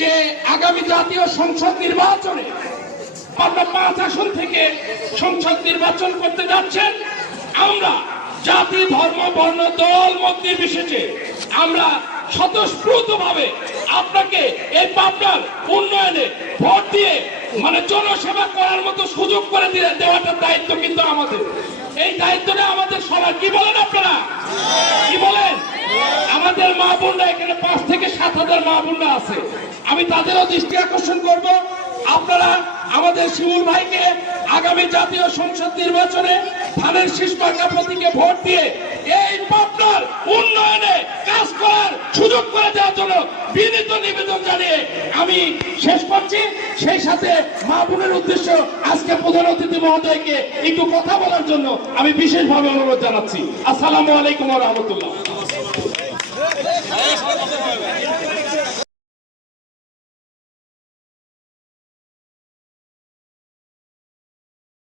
যে আগামী জাতীয় সংসদ নির্বাচনে আমরা 5 আসন থেকে সংসদ নির্বাচন করতে যাচ্ছেন। আমরা জাতি, ধর্ম, বর্ণ, দল, মত নির্বিশেষে আমরা স্বতঃস্ফূর্তভাবে আপনাকে এই পাবনার উন্নয়নে ভোট দিয়ে জনসেবা করার মতো সুযোগ করে দেওয়াটার দায়িত্ব কিন্তু আমাদের। এই দায়িত্বটা আমাদের সবার। কি বলেন আপনারা? কি বলেন? আমাদের মা বোনরা এখানে 5 থেকে 7,000 মা বোনরা আছে। আমি তাদেরও দৃষ্টি আকর্ষণ করব, আপনারা আমাদের শিমুল ভাইকে আগামী জাতীয় সংসদ নির্বাচনে ধানের শীষ মার্কা প্রতীকে ভোট দিয়ে এই পাবনার উন্নয়নে কাজ করার সুযোগ করে দেওয়ার জন্য বিনীত নিবেদন জানিয়ে আমি শেষ করছি। সেই সাথে মা বোনের উদ্দেশ্য আজকে প্রধান অতিথি মহোদয়কে একটু কথা বলার জন্য আমি বিশেষভাবে অনুরোধ জানাচ্ছি। আসসালামু আলাইকুম ওয়া রাহমাতুল্লাহ।